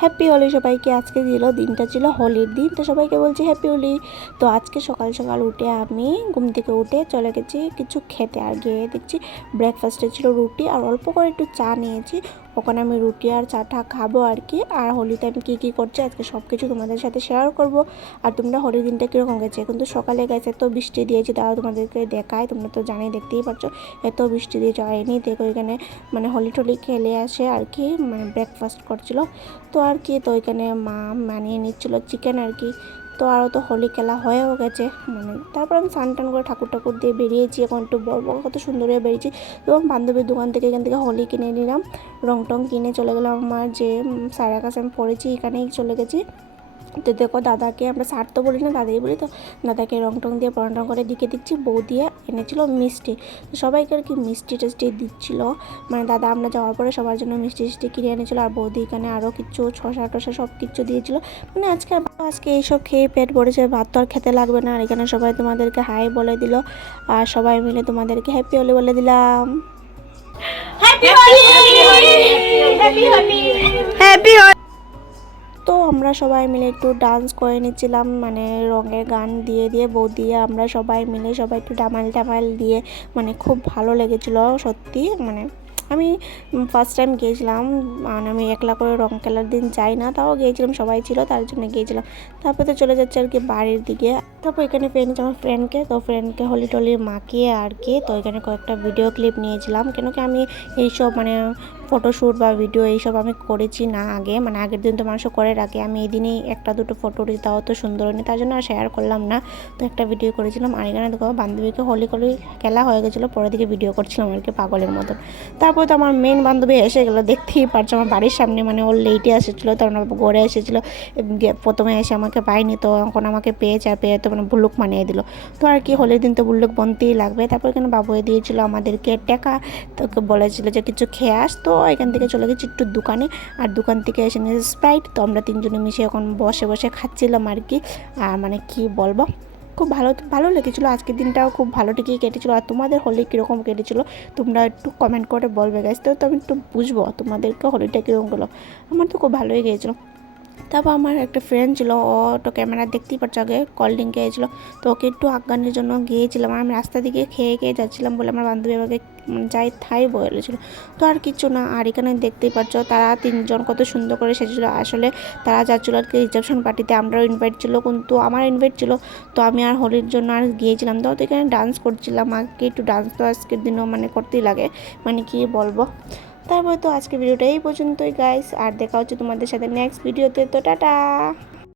Happy Holi সবাইকে। আজকে দিনটা ছিল হোলির দিন, তো সবাইকে বলছি হ্যাপি হোলি। তো আজকে সকাল সকাল উঠে আমি ঘুম থেকে উঠে চলে গেছি কিছু খেতে, আর গিয়ে দেখছি ব্রেকফাস্টে ছিল রুটি আর অল্প করে একটু চা নিয়েছি। ওখানে আমি রুটি আর চাটা খাবো আর কি। আর হোলিতে আমি কী করছি আজকে সব কিছু তোমাদের সাথে শেয়ার করব। আর তোমরা হোলির দিনটা কীরকম গেছে? কিন্তু সকালে গেছে এত বৃষ্টি দিয়েছি, তাও তোমাদেরকে দেখায়, তোমরা তো জানি দেখতেই পাচ্ছ এত বৃষ্টি দিয়েছে। আর এমনি দেখো এখানে মানে হোলি টোলি খেলে আসে আর কি, মানে ব্রেকফাস্ট করছিল তো আর কি। তো ওইখানে মা মানিয়ে নিচ্ছিল চিকেন আর কি। তো আরও তো হোলি খেলা হয়েও গেছে, মানে তারপর আমি স্নান টান করে ঠাকুর দিয়ে বেরিয়েছি। এখন একটু বড় কত সুন্দর হয়ে বেরিয়েছি। এবং বান্ধবীর দোকান থেকে এখান থেকে হোলি কিনে নিলাম, রং টং কিনে চলে গেলাম। আমার যে স্যারের কাছে আমি পড়েছি এখানেই চলে গেছি। তো দেখো দাদাকে আমরা স্যার তো বলি না, দাদাই বলি। তো দাদাকে রং টং দিয়ে পড়ান করে দিকে দিচ্ছি। বউ দিয়ে এনেছিল মিষ্টি, তো সবাইকে আর কি মিষ্টি টেস্টি দিচ্ছিল। মানে দাদা আমরা যাওয়ার পরে সবার জন্য মিষ্টি টিষ্টি কিনে এনেছিলো। আর বৌদি এখানে আরও কিছু শসা টসা সব কিছু দিয়েছিলো। মানে আজকে এইসব খেয়ে পেট ভরেছে, ভাত তো আর খেতে লাগবে না। আর এখানে সবাই তোমাদেরকে হাই বলে দিল, আর সবাই মিলে তোমাদেরকে হ্যাপি হোলি বলে দিলাম। Happy Holi, happy Holi, happy Holi. তো আমরা সবাই মিলে একটু ডান্স করে নিচ্ছিলাম, মানে রঙের গান দিয়ে দিয়ে বউ দিয়ে আমরা সবাই মিলে সবাই একটু টামাল দিয়ে, মানে খুব ভালো লেগেছিলো সত্যি। মানে আমি ফার্স্ট টাইম গিয়েছিলাম, মানে আমি একলা করে রং খেলার দিন যাই না, তাও গিয়েছিলাম, সবাই ছিল তার জন্য গিয়েছিলাম। তারপর তো চলে যাচ্ছে আর কি বাড়ির দিকে। তারপর এখানে পেয়েছি আমার ফ্রেন্ডকে হোলি টোলি মাখিয়ে আর কি। তো এখানে কয়েকটা ভিডিও ক্লিপ নিয়েছিলাম, কেন কি আমি এইসব মানে ফটোশ্যুট বা ভিডিও এইসব আমি করেছি না আগে, মানে আগের দিন তো মানুষও করে রাখে। আমি এই দিনই একটা দুটো ফটো উঠেছি, তাও তো সুন্দর হয়নি, তার জন্য আর শেয়ার করলাম না। তো একটা ভিডিও করেছিলাম। আর এখানে দেখো বান্ধবীকে হোলি খেলা হয়ে গেছিলো, পরের দিকে ভিডিও করছিলাম আর কি পাগলের মতন। তারপর তো আমার মেন বান্ধবী এসে গেলো, দেখতেই পারছো আমার বাড়ির সামনে, মানে ওর লেটে এসেছিলো, তখন গড়ে এসেছিলো। প্রথমে এসে আমাকে পায়নি, তো এখন আমাকে পেয়েছে, আর পেয়ে তো মানে বুল্লুক মানিয়ে দিল। তো আর কি হোলির দিন তো বুল্লুক বনতেই লাগবে। তারপর এখানে বাবুয়ে দিয়েছিলো আমাদেরকে টাকা, তোকে বলেছিলো যে কিছু খেয়ে আস। তো এখান থেকে চলে গেছি একটু দোকানে, আর দোকান থেকে এসে নিয়েছে স্প্রাইট। তো আমরা তিনজনে মিশে এখন বসে বসে খাচ্ছিলাম আর কি। আর মানে কি বলবো, খুব ভালো লেগেছিলো। আজকের দিনটাও খুব ভালো ঠিকই কেটেছিলো। আর তোমাদের হোলি কীরকম কেটেছিলো তোমরা একটু কমেন্ট করে বলবে গাইস, তো আমি একটু বুঝবো তোমাদেরকে হোলিটা কীরকম গেলো। আমার তো খুব ভালোই গিয়েছিলো। তারপর আমার একটা ফ্রেন্ড ছিল, ও তো ক্যামেরা দেখতেই পাচ্ছ আগে কল লিঙ্ক গিয়েছিলো, তো ওকে একটু আজ্ঞানের জন্য গিয়েছিলাম। আর আমি রাস্তা দিকে খেয়ে যাচ্ছিলাম বলে আমার বান্ধবী আমাকে যাই থাই বলেছিলো। তো আর কিছু না। আর এখানে দেখতেই পাচ্ছ তারা তিনজন কত সুন্দর করে সেজেছিলো। আসলে তারা যাচ্ছিলো আর কি রিসেপশন পার্টিতে, আমরাও ইনভাইট ছিল, কিন্তু আমার ইনভাইট ছিল। তো আমি আর হোলির জন্য আর গিয়েছিলাম। তো এখানে ডান্স করছিলাম আর কি। একটু ডান্স তো আজকের দিনও মানে করতেই লাগে, মানে কি বলবো। তারপরে তো আজকে ভিডিওটা এই পর্যন্তই গাইস, আর দেখা হচ্ছে তোমাদের সাথে নেক্সট ভিডিওতে। তো টাটা।